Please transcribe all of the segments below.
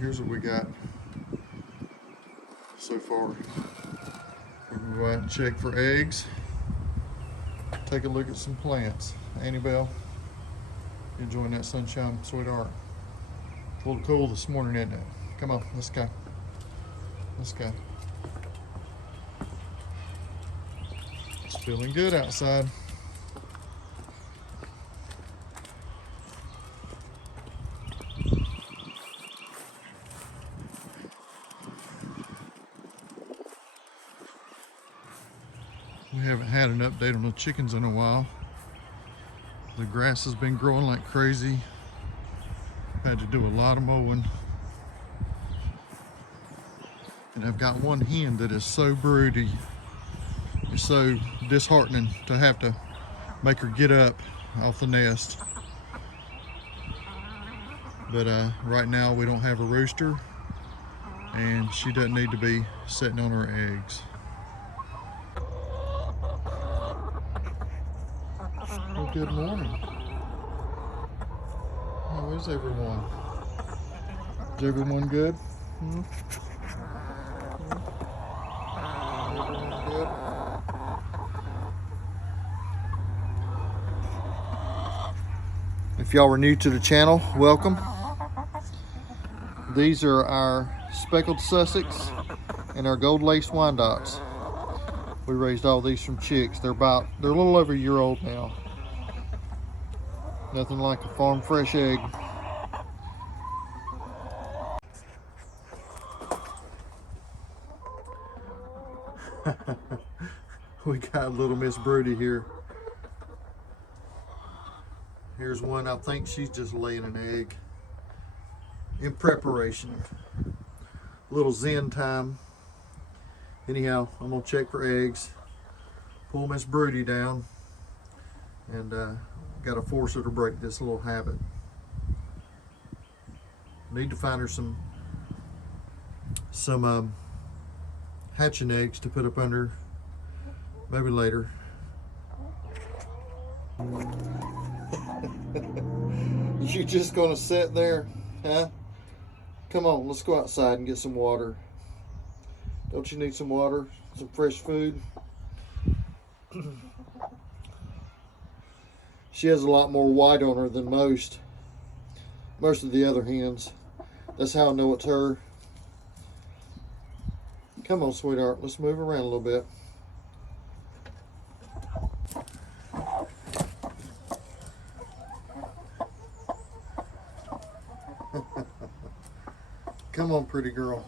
Here's what we got so far. We're gonna go out and check for eggs. Take a look at some plants. Annabelle, enjoying that sunshine, sweetheart. It's a little cool this morning, isn't it? Come on, let's go. Let's go. It's feeling good outside. We haven't had an update on the chickens in a while. The grass has been growing like crazy. Had to do a lot of mowing. And I've got one hen that is so broody. It's so disheartening to have to make her get up off the nest. But right now we don't have a rooster, and she doesn't need to be sitting on her eggs. Well, good morning. How is everyone? Is everyone good? Hmm? Everyone good? If y'all were new to the channel, welcome. These are our speckled Sussex and our gold lace Wyandottes. We raised all these from chicks. They're a little over a year old now. Nothing like a farm fresh egg. We got little Miss Broody here. Here's one. I think she's just laying an egg in preparation. A little zen time. Anyhow, I'm gonna check for eggs, pull Miss Broody down, and gotta force her to break this little habit. Need to find her some hatching eggs to put up under, maybe later. You just gonna sit there, huh? Come on, let's go outside and get some water. Don't you need some water, some fresh food? She has a lot more white on her than most of the other hens. That's how I know it's her. Come on, sweetheart, let's move around a little bit. Come on, pretty girl.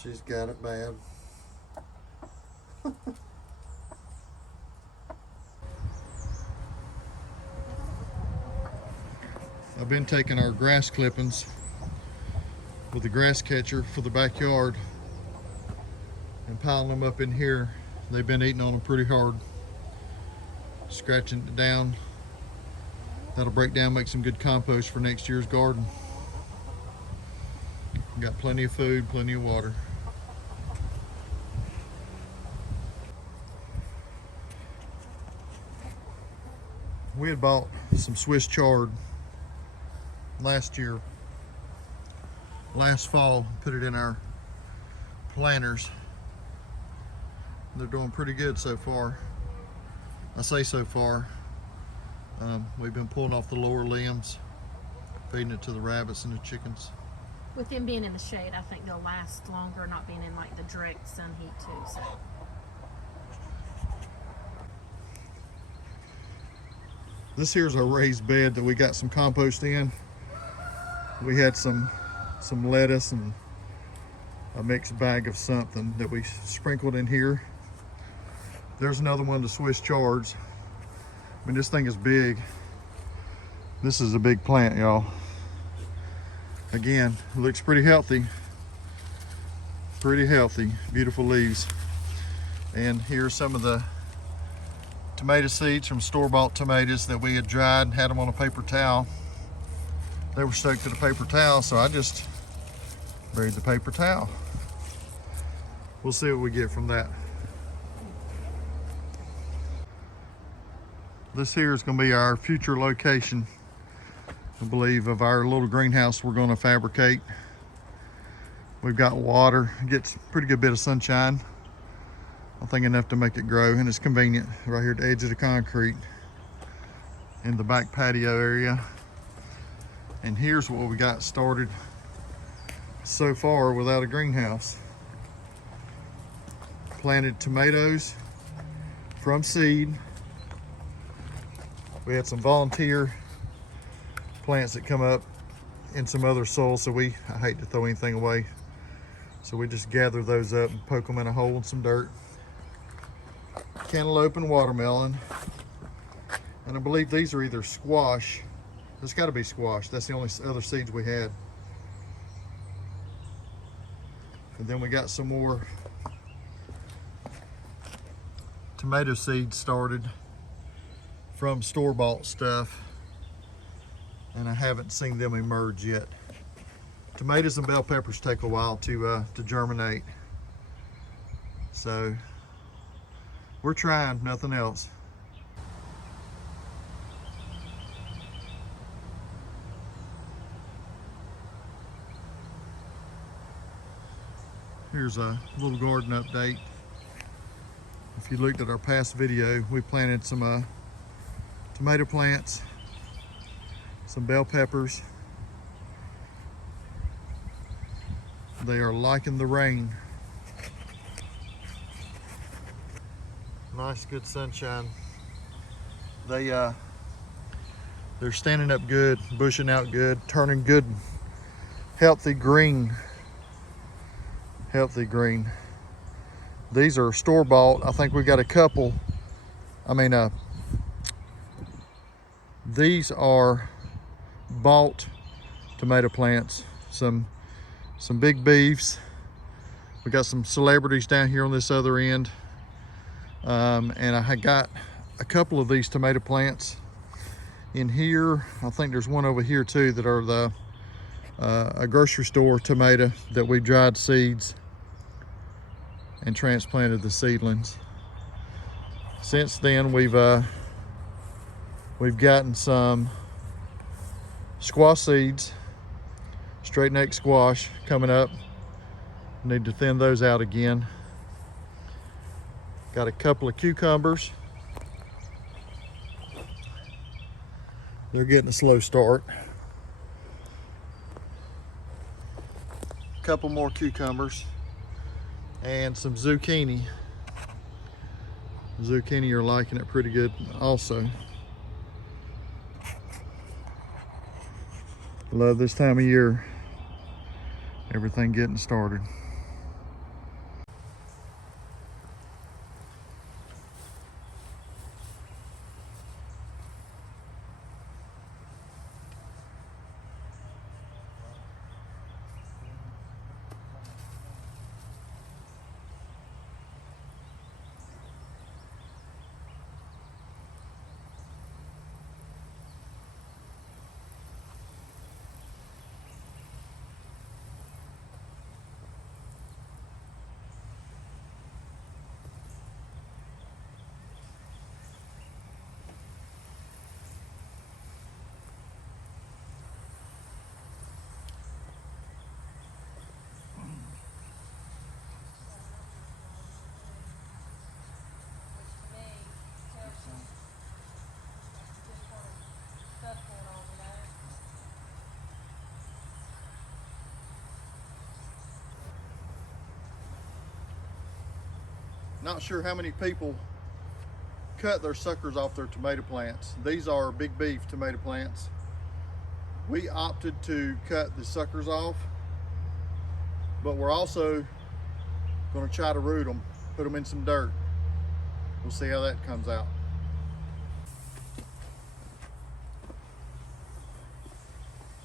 She's got it bad. I've been taking our grass clippings with the grass catcher for the backyard and piling them up in here. They've been eating on them pretty hard, scratching it down. That'll break down, make some good compost for next year's garden. Got plenty of food, plenty of water. We had bought some Swiss chard last fall, put it in our planters. They're doing pretty good so far. I say so far. We've been pulling off the lower limbs, feeding it to the rabbits and the chickens. With them being in the shade, I think they'll last longer, not being in like the direct sun heat too. So. This here's our raised bed that we got some compost in. We had some lettuce and a mixed bag of something that we sprinkled in here. There's another one of the Swiss chards. I mean, this thing is big. This is a big plant, y'all. Again, it looks pretty healthy. Pretty healthy, beautiful leaves. And here's some of the tomato seeds from store-bought tomatoes that we had dried and had them on a paper towel. They were stuck to the paper towel, so I just buried the paper towel. We'll see what we get from that. This here is going to be our future location, I believe, of our little greenhouse we're going to fabricate. We've got water, it gets a pretty good bit of sunshine. I think enough to make it grow, and it's convenient right here at the edge of the concrete in the back patio area. And here's what we got started so far without a greenhouse. Planted tomatoes from seed. We had some volunteer plants that come up in some other soil, so I hate to throw anything away. So we just gather those up and poke them in a hole in some dirt. Cantaloupe and watermelon. And I believe these are either squash. There's got to be squash. That's the only other seeds we had. And then we got some more tomato seeds started from store-bought stuff, and I haven't seen them emerge yet. Tomatoes and bell peppers take a while to germinate, so we're trying, nothing else. Here's a little garden update. If you looked at our past video, we planted some tomato plants, some bell peppers. They are liking the rain. Nice, good sunshine. They're standing up good, bushing out good, turning good, healthy green. Healthy green. These are store-bought. I think we got a couple. These are bought tomato plants. Some big beefs. We got some celebrities down here on this other end. And I got a couple of these tomato plants in here. I think there's one over here too that are a grocery store tomato that we dried seeds and transplanted the seedlings. Since then, we've gotten some squash seeds, straight neck squash coming up. Need to thin those out again. Got a couple of cucumbers. They're getting a slow start. A couple more cucumbers. And some zucchini. Zucchini are liking it pretty good also. Love this time of year. Everything getting started. Not sure how many people cut their suckers off their tomato plants. These are big beef tomato plants. We opted to cut the suckers off, but we're also going to try to root them, put them in some dirt. We'll see how that comes out.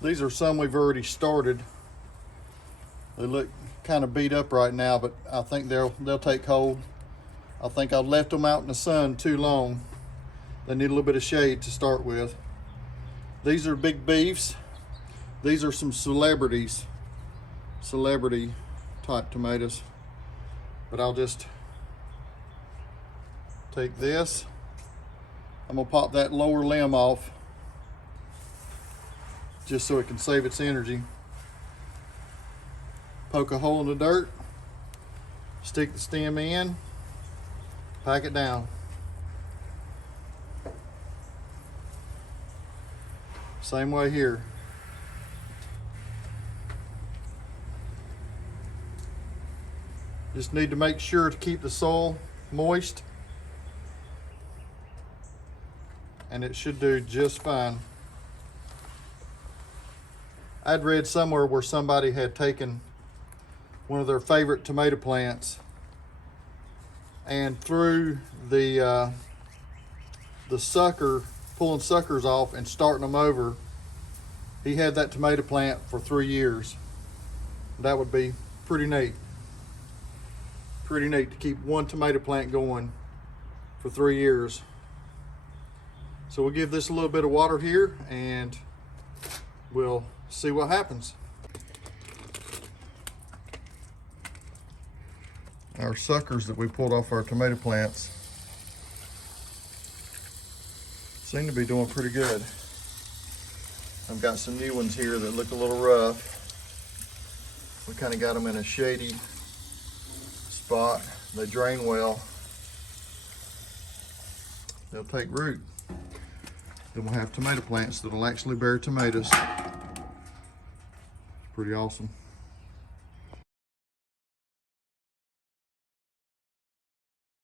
These are some we've already started. They look kind of beat up right now, but I think they'll take hold. I think I've left them out in the sun too long. They need a little bit of shade to start with. These are big beefs. These are some celebrity type tomatoes. But I'll just take this I'm gonna pop that lower limb off just so it can save its energy. Poke a hole in the dirt, stick the stem in, pack it down. Same way here. Just need to make sure to keep the soil moist, and it should do just fine. I'd read somewhere where somebody had taken one of their favorite tomato plants and through the sucker, pulling suckers off and starting them over, he had that tomato plant for 3 years. That would be pretty neat. Pretty neat to keep one tomato plant going for 3 years. So we'll give this a little bit of water here and we'll see what happens. Our suckers that we pulled off our tomato plants seem to be doing pretty good. I've got some new ones here that look a little rough. We kind of got them in a shady spot. They drain well. They'll take root. Then we'll have tomato plants that'll actually bear tomatoes. It's pretty awesome.